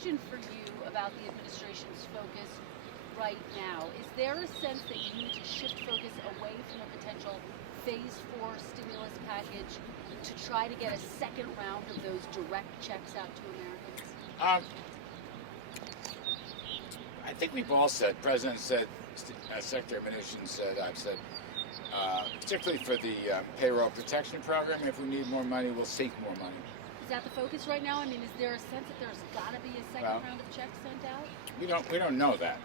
question for you about the administration's focus right now. Is there a sense that you need to shift focus away from a potential phase 4 stimulus package to try to get a second round of those direct checks out to Americans? I think we've all said, President said, Secretary Mnuchin said, I've said, particularly for the payroll protection program, if we need more money, we'll seek more money. Is that the focus right now? I mean, is there a sense that there's got to be a second round of checks sent out? We don't know that.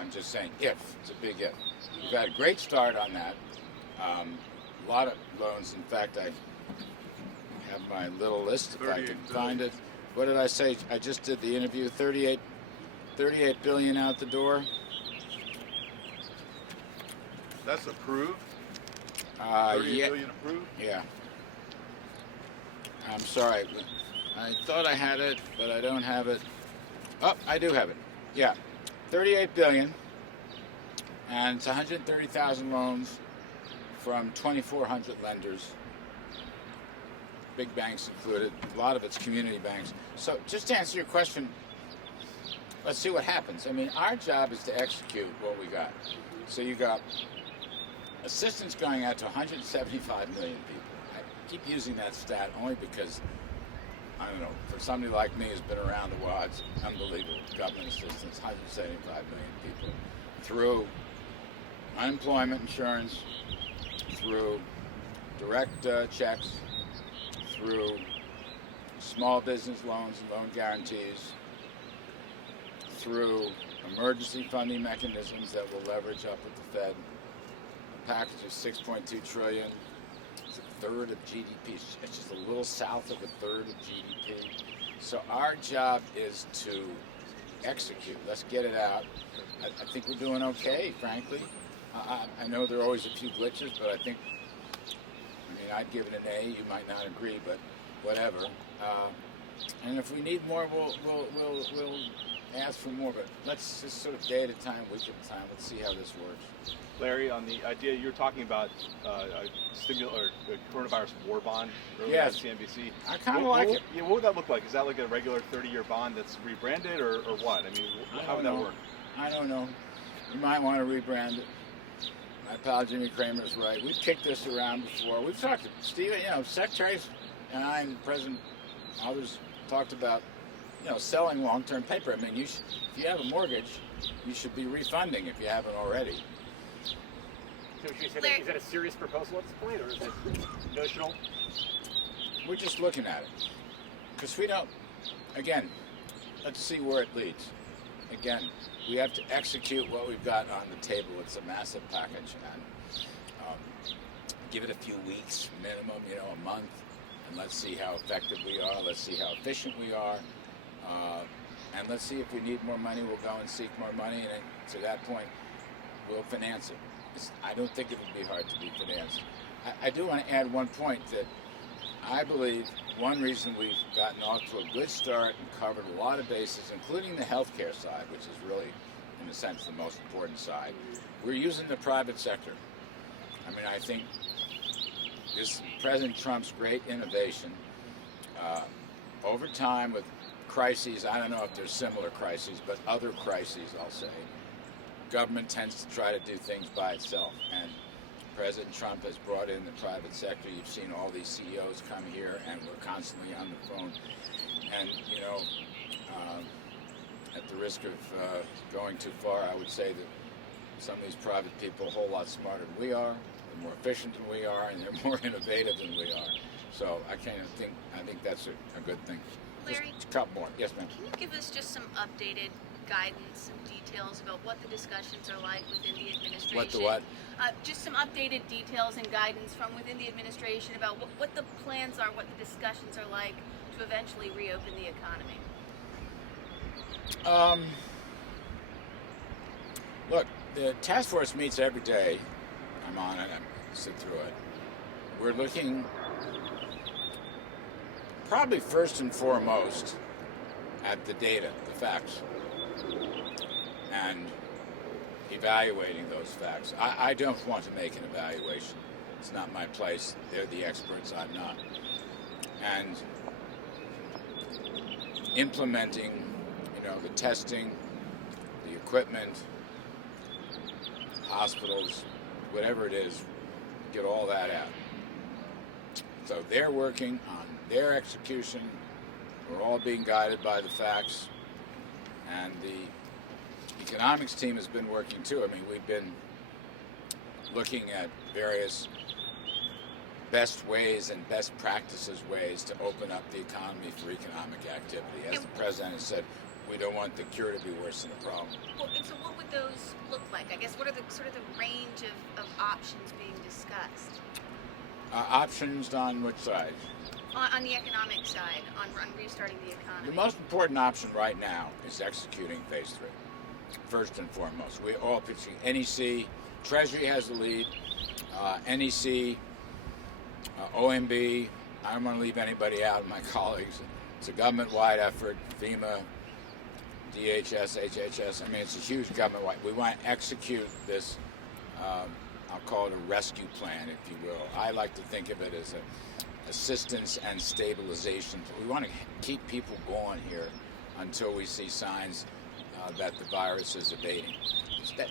I'm just saying if. It's a big if. We've had a great start on that. A lot of loans. In fact, I have my little list if I can find it. What did I say? I just did the interview. 38 billion out the door. That's approved? 38 billion approved? Yeah. I'm sorry. I thought I had it, but I don't have it. Oh, I do have it. Yeah. 38 billion. And it's 130,000 loans from 2,400 lenders. Big banks included. A lot of it's community banks. So just to answer your question, let's see what happens. I mean, our job is to execute what we got. So you got assistance going out to 175 million people. I keep using that stat only because, I don't know, for somebody like me who's been around a while, it's unbelievable. Government assistance, 175 million people through unemployment insurance, through direct checks, through small business loans and loan guarantees, through emergency funding mechanisms that will leverage up at the Fed. A package of $6.2 trillion. It's a third of GDP. It's just a little south of a third of GDP. So our job is to execute. Let's get it out. I think we're doing okay, frankly. I know there are always a few glitches, but I think, I'd give it an A. You might not agree, but whatever. And if we need more, we'll ask for more. But let's just sort of day at a time, week at a time. Let's see how this works. Larry, on the idea you're talking about coronavirus war bond earlier Yes. on CNBC. I kind of like it. Yeah, what would that look like? Is that like a regular 30-year bond that's rebranded, or what? I mean, how would that work? I don't know. You might want to rebrand it. My pal Jimmy Cramer's right. We've kicked this around before. We've talked to Steve, secretaries and I and President, others talked about, selling long-term paper. I mean, if you have a mortgage, you should be refunding if you haven't already. So would you say that, is that a serious proposal at this point, or is it notional? We're just looking at it. Because we don't, again, let's see where it leads. Again, we have to execute what we've got on the table. It's a massive package, and give it a few weeks minimum, a month, and let's see how effective we are. Let's see how efficient we are, and let's see if we need more money. We'll go and seek more money, and to that point, we'll finance it. I don't think it would be hard to be financed. I do want to add one point that I believe one reason we've gotten off to a good start and covered a lot of bases, including the healthcare side, which is really, in a sense, the most important side. We're using the private sector. I think this President Trump's great innovation, over time with crises, I don't know if there's similar crises, but other crises, I'll say, government tends to try to do things by itself. And President Trump has brought in the private sector. You've seen all these CEOs come here, and we're constantly on the phone. And, at the risk of going too far, I would say that some of these private people are a whole lot smarter than we are, they're more efficient than we are, and they're more innovative than we are. So I think that's a good thing. Larry, just a couple more. Yes, ma'am. Can you give us just some updated guidance and details about what the discussions are like within the administration? What the what? Just some updated details and guidance from within the administration about what the plans are, what the discussions are like to eventually reopen the economy. Look, the task force meets every day. I'm on it. I sit through it. We're looking probably first and foremost at the data, the facts, and evaluating those facts. I don't want to make an evaluation. It's not my place. They're the experts. I'm not. And implementing, the testing, the equipment, hospitals, whatever it is, get all that out. So they're working on their execution. We're all being guided by the facts. And the economics team has been working too. I mean, we've been looking at various best ways and best practices ways to open up the economy for economic activity. As the president has said, we don't want the cure to be worse than the problem. Well, and so what would those look like? I guess what are the sort of the range of options being discussed? Options on which side? On the economic side, on restarting the economy. The most important option right now is executing phase 3. First and foremost, we're all pitching NEC. Treasury has the lead. NEC, OMB. I don't want to leave anybody out of my colleagues. It's a government-wide effort. FEMA, DHS, HHS. I mean, it's a huge government-wide. We want to execute this. I'll call it a rescue plan, if you will. I like to think of it as a assistance and stabilization. We want to keep people going here until we see signs that the virus is abating.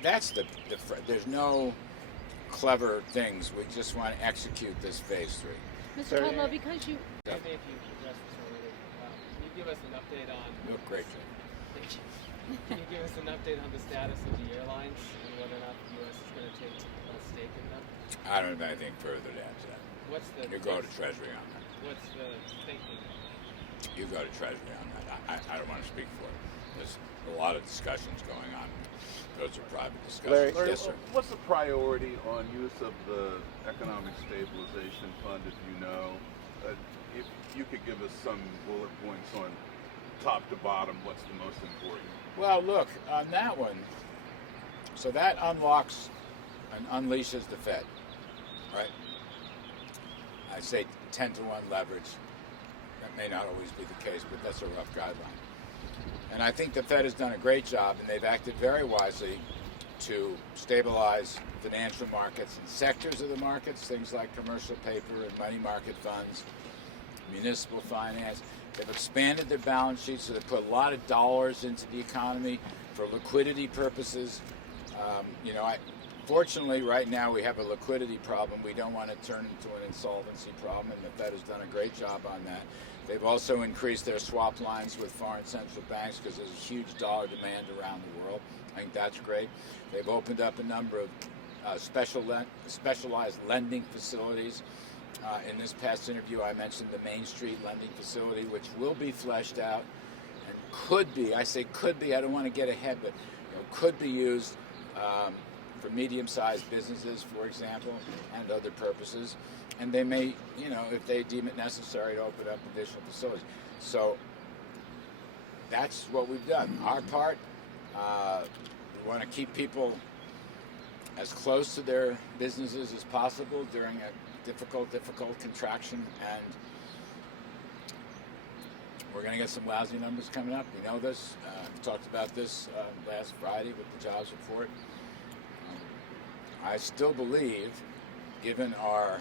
That's there's no clever things. We just want to execute this phase 3. Mr. Kudlow, because you Maybe if you address this already, can you give us an update on? You look great, Jay. Can you give us an update on the status of the airlines and whether or not the U.S. is going to take a stake in them? I don't have anything further to add to that. What's the? You go to Treasury on that. What's the thinking? You go to Treasury on that. I don't want to speak for it. There's a lot of discussions going on. Those are private discussions. Larry, Yes, sir. what's the priority on use of the Economic Stabilization Fund, if you know? If you could give us some bullet points on top to bottom, what's the most important? Well, look, on that one, so that unlocks and unleashes the Fed, right? I say 10 to 1 leverage. That may not always be the case, but that's a rough guideline. And I think the Fed has done a great job, and they've acted very wisely to stabilize financial markets and sectors of the markets, things like commercial paper and money market funds, municipal finance. They've expanded their balance sheets, so they put a lot of dollars into the economy for liquidity purposes. Fortunately, right now we have a liquidity problem. We don't want to turn into an insolvency problem, and the Fed has done a great job on that. They've also increased their swap lines with foreign central banks because there's a huge dollar demand around the world. I think that's great. They've opened up a number of specialized lending facilities. In this past interview, I mentioned the Main Street lending facility, which will be fleshed out and could be, I say could be, I don't want to get ahead, but could be used for medium-sized businesses, for example, and other purposes. And they may, if they deem it necessary, to open up additional facilities. So that's what we've done. Our part, we want to keep people as close to their businesses as possible during a difficult contraction, and we're going to get some lousy numbers coming up. We know this. We talked about this last Friday with the jobs report. I still believe, given our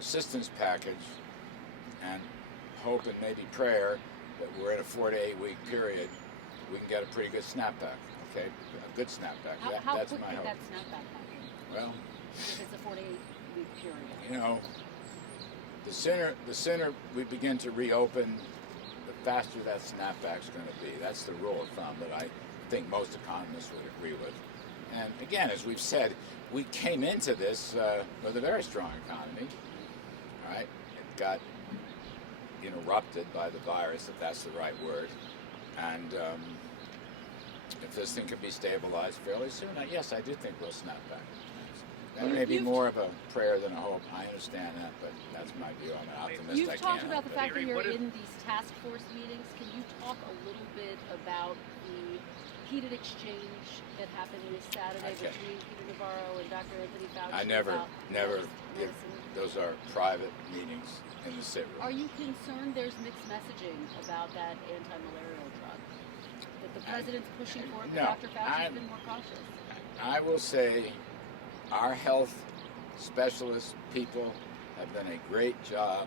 assistance package and hope and maybe prayer that we're in a 4 to 8 week period, we can get a pretty good snapback. Okay, a good snapback. how That's quick my could hope. that snapback happen? Well, If it's a 4 to 8 week period. the sooner we begin to reopen, the faster that snapback's going to be. That's the rule of thumb that I think most economists would agree with. And again, as we've said, we came into this with a very strong economy. All right, it got interrupted by the virus, if that's the right word. And if this thing could be stabilized fairly soon, yes, I do think we'll snap back. That may be more of a prayer than a hope. I understand that, but that's my view. I'm an optimist. You've I talked can't about the help fact that it. you're in these task force meetings. Can you talk a little bit about the heated exchange that happened this Saturday Okay. between Peter Navarro and Dr. Anthony Fauci? I never about give. medicine? Those are private meetings in the sit room. Are you concerned there's mixed messaging about that anti-malarial drug? That the president's pushing for it, No, but Dr. Fauci's been more cautious? I will say our health specialist people have done a great job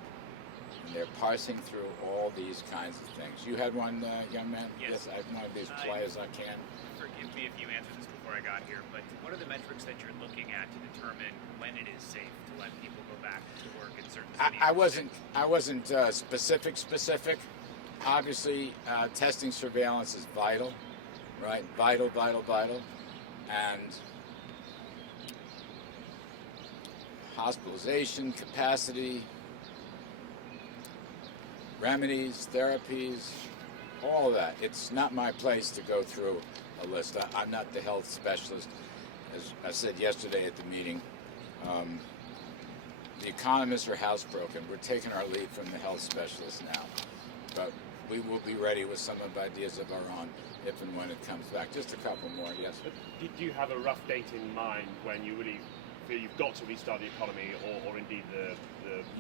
And they're parsing through all these kinds of things. You had one, young man? Yes. I have one of these players I can. Forgive me if you answered this before I got here, but what are the metrics that you're looking at to determine when it is safe to let people go back to work in certain cities? I wasn't specific. Obviously, testing surveillance is vital, right? Vital. And hospitalization capacity, remedies, therapies, all of that. It's not my place to go through a list. I'm not the health specialist. As I said yesterday at the meeting, the economists are housebroken. We're taking our lead from the health specialists now. But we will be ready with some of ideas of our own if and when it comes back. Just a couple more, yes? Do you have a rough date in mind when you really feel you've got to restart the economy, or indeed the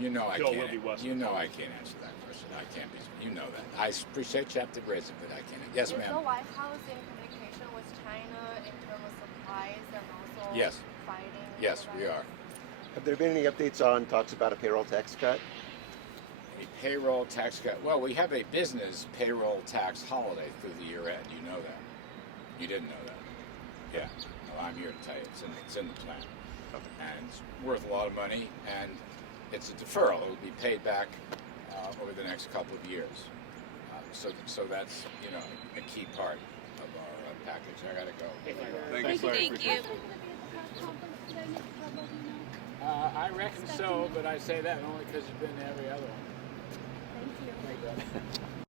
You know I cure can't. will be worse? You know I can't answer that question. I can't be. You know that. I appreciate you have to raise it, but I can't. Yes, Is ma'am. the White House in communication with China in terms of supplies and also Yes. fighting? Yes, the we virus? are. Have there been any updates on talks about a payroll tax cut? A payroll tax cut. Well, we have a business payroll tax holiday through the year end. You know that. You didn't know that. Yeah. Well, I'm here to tell you. It's in the plan. And it's worth a lot of money, and it's a deferral. It will be paid back over the next couple of years. So that's, you know, a key part of our package. I gotta go. Thank you. Thank you. Are you going to be at the conference today, Mr. Kudlow, do you know? I reckon so, but I say that only because you've been to every other one. Thank you. Thank you.